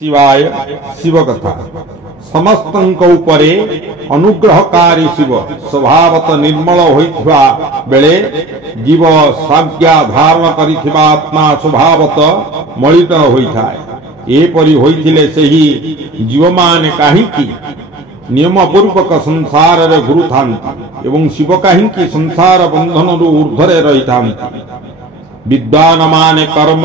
शिवाय शिव कथा समस्तंक उपरे अनुग्रहकारी शिव स्वभावत निर्मल होइथिबा बेले जीव साज्ञा धारण करिथिबा आत्मा स्वभावत मलिन होइथाय। एपरि होइथिले सेही जीव माने काहीकि नियम पूर्वक संसार रे घुरुथांती एवं शिव काहीकि संसार बंधन रु ऊर्ध्वरे रहिथांती। विद्वान माने कर्म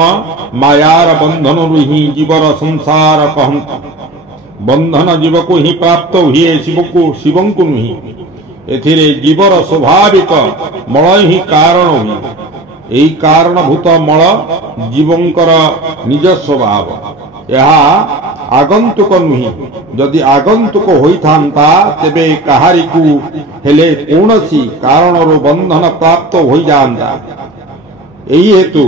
मायार बंधन ही जीवर संसार कहती। बंधन जीव को ही प्राप्त हुए शिव को नुहि। एथिरे जीवर स्वाभाविक मल ही कारण हुए। यही कारणभूत मल जीवंकर निज स्वभाव। यह आगंतुक नुहि। जदि आगंतुक होइथांता तेबे काहारिकु हेले कौनसी कारणरो बंधन प्राप्त होई जांता। एही हेतु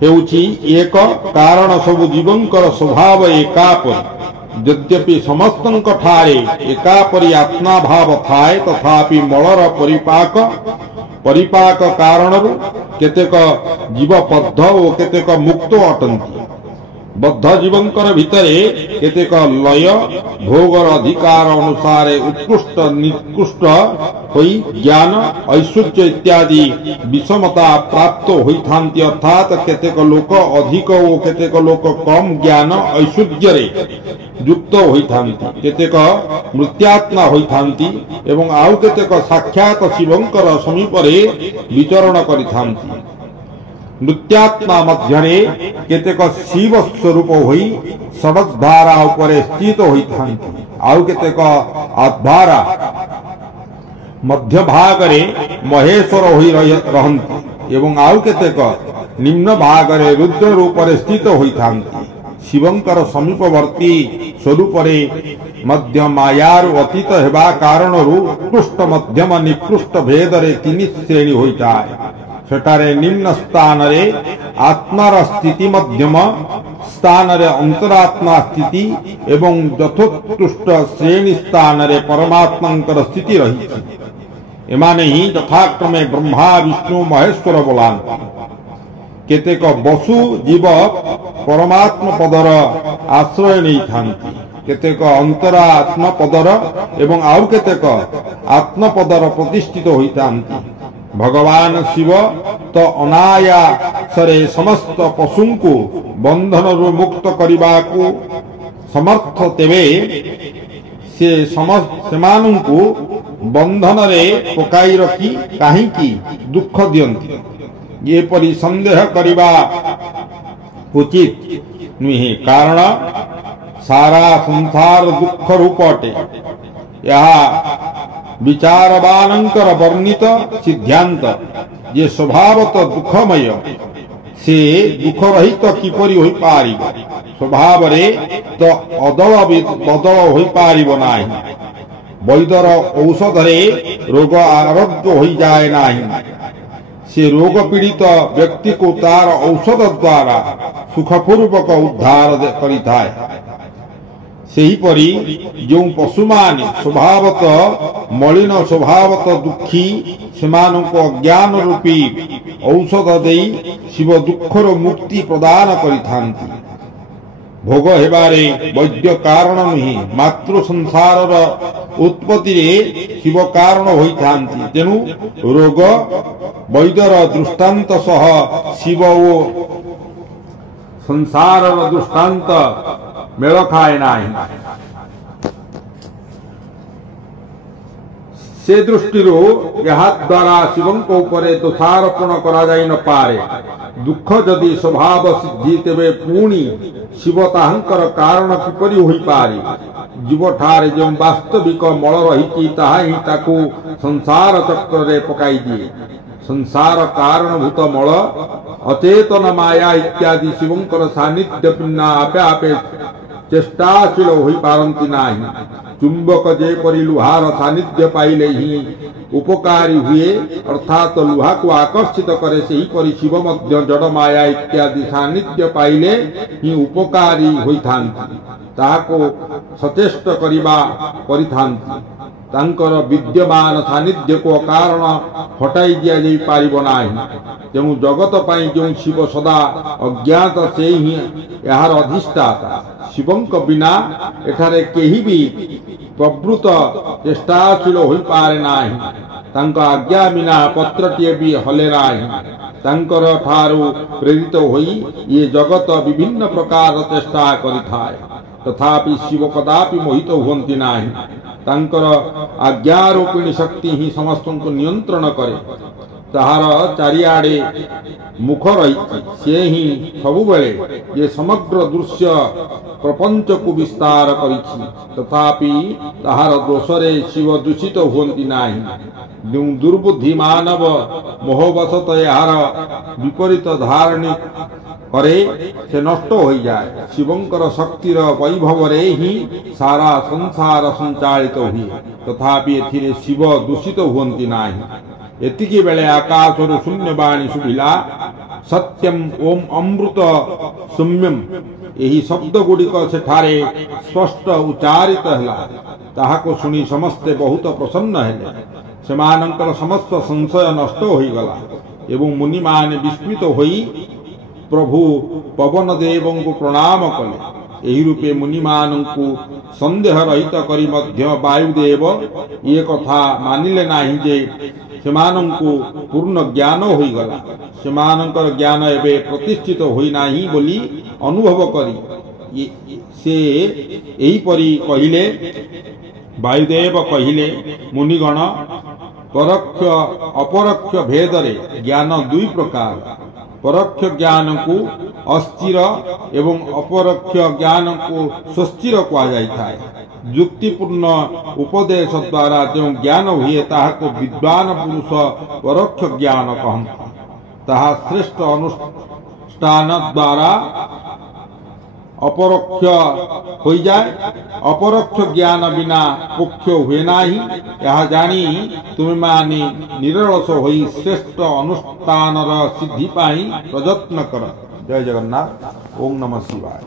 हेउची एक कारण सब जीवंकर स्वभाव एकापरि। यद्यपि समस्तंक ठारे एकापरि आत्मा भाव थाए तथापि मलर परिपाक कारणरु केतेक जीवबद्ध और केतेक मुक्त अटंती। बद्ध जीवंकर भितरे केतेक लय भोगर अधिकार अनुसार उत्कृष्ट निकृष्ट होई ज्ञान ऐश्वर्य इत्यादि विषमता प्राप्त होइथांती। अर्थात केतेक लोक अधिक और केतेक लोक कम ज्ञान ऐश्वर्य रे युक्त होइथांती। केतेक मृत्यात्मा होइथांती एवं आउ केतेक साक्षात शिवंकर समीपरे विचरण करिथांती। मृत्यात्मा मध्यरे केतेक शिव स्वरूप होई सड़कधारा उपरे स्थित होइथांती। आउ केतेक अधारा मध्य भागरे महेश्वर होई रहंती एवं आउ केतेक निम्न भागरे रुद्र रूपरे स्थित होइथांती। शिवंकर समीपवर्ती स्वरूपरे मध्य मायारु अतीत हेबा कारणरु उत्कृष्ट मध्यम निकृष्ट भेदरे तीन श्रेणी होइताय। सेठारे निम्न स्थान रे आत्मार स्थिति मध्यम स्थान रे अंतरात्मा स्थिति एवं यथोत्कृष्ट श्रेणी स्थान रे परमात्मांकर स्थिति रही। एमाने ही यथाक्रमे ब्रह्मा विष्णु महेश्वर बोलांती। केतेक वसु जीव परमात्मा पदर आश्रय नहीं थांती। केतेक अंतरा आत्मा पदर एवं आउ केतेक आत्मा पदर प्रतिष्ठित होइतांती। भगवान शिव तो अनायासरे समस्त पशुंकु बंधन रु मुक्त करिबाकु समर्थ। तेबे से सेमानुंकु बंधन रे पकाई रखी काहीकि दुख दियंती। ये परि संदेह करिबा उचित नुहे। कारण सारा संसार दुख रूप अटे। यह विचारवानंकर वर्णित सिद्धांत जे स्वभावत दुखमय से दुख रहित किपरि होई पारिबो। स्वभाव रे तो अदल बदल होई पारिबो नाही। वैद्यर औषध रे रोग आरोग्य होई जाए नाही। से रोग पीड़ित व्यक्ति को तार औषध द्वारा सुखपूर्वक उद्धार करिथाय। सेहीपरि जो पशुमान स्वभावत मलिन स्वभावत दुखी सेमानंको अज्ञान रूपी औषध देई शिव दुखर मुक्ति प्रदान करिथांती। भोग हेबारे वैद्य कारण नुहि। मातृ संसारर उत्पत्ति रे शिव कारण होइथांती। तेनु रोग वैद्यर दृष्टांत सह शिव ओ संसारर दृष्टांत मेल खाए नाही। से दृष्टिरो यहा द्वारा शिवंक उपरे दोषारोपण करा जाई न पारे। दुख जदि स्वभाव सिद्धि तेबे पुणी शिव ताहंकर कारण किपरि होई पारे। जीव ठारे जो वास्तविक मल रही ताहा ही ताकू संसार चक्र रे पकाई दिए। संसार कारणभूत मल अचेतन माया इत्यादि शिवंकर सानिध्य बिना आपे आपे चेष्टाशील होई पारंती नाही। चुंबक जेपरि लुहार सानिध्य पाइले ही उपकारी हुए अर्थात लुहा को आकर्षित करे। सेही परि शिव मध्य जड़ माया इत्यादि सानिध्य पाइले ही उपकारी होइथांती। ताहाको सचेष्ट करिबा परिथांती। तांकर विद्यमान सानिध्य को कारण हटाई दिया जाई पारिबो नाही। तेणु जगत पाई जो शिव सदा अज्ञात से ही यार अधिष्ठाता शिवंक बिना एठारे केही भी प्रवृत चेष्टाशील होई पारे नाही। तांका आज्ञा बिना पत्रटिए भी हले नाही। तांकर ठारू प्रेरित होई ये जगत विभिन्न प्रकार चेष्टा करिथाय, तथापि शिव कदापि मोहित हुअन्ति नाही। तांकर आज्ञारूपिणी शक्ति ही समस्त को नियंत्रण करे। ताहार चारिआडे मुख रही से ही सबुबेले ये समग्र दृश्य प्रपंच को विस्तार करिछि, तथापि ताहार दोषरे शिव दूषित हुअन्ति नाही। जो दुर्बुद्धि मानव मोहवशत यार विपरीत धारणी करे से नष्ट हो जाए। शिवंकर शक्तिर वैभव रे ही सारा संसार संचालित हुए, तथापि एथिरे शिव दूषित हुअन्ति नाही। एतिकी बेले आकाशरु शून्यवाणी शुभिला, सत्यम ओम अमृत सौम्यम। यही शब्द गुड़िक सेठारे स्पष्ट उच्चारित हैला। ताहाको सुनी समस्ते बहुत प्रसन्न हेले। सेमानंकर समस्त संशय नष्ट होई गला एवं मुनि माने विस्मित होई प्रभु पवन देव को प्रणाम कले। एही रूपे मुनि मानंकु संदेह रहित करी मध्य वायुदेव ये कथा मानिले नाही जे सेमानंकु पूर्ण ज्ञान होई गला। सेमानंकर ज्ञान एबे प्रतिष्ठित होई नाही बोली अनुभव करी से एही परी कहिले। वायुदेव कहिले, मुनिगण परोक्ष अपरोक्ष भेदरे ज्ञान दुई प्रकार। परोक्ष ज्ञान को अस्थिर एवं अपरोक्ष ज्ञान को सुस्थिर कहा जाए। युक्तिपूर्ण उपदेश द्वारा जो ज्ञान हुए ताहाको विद्वान पुरुष परोक्ष ज्ञान कहते। ताहा श्रेष्ठ अनुष्ठान द्वारा अपरोक्ष हो जाए। अपरोक्ष ज्ञान बिना मोक्ष हुए नाही। यह जानी तुम माने निरलस होई श्रेष्ठ अनुष्ठान सिद्धि पाई प्रयत्न कर। जय जगन्नाथ। ओम नमः शिवाय।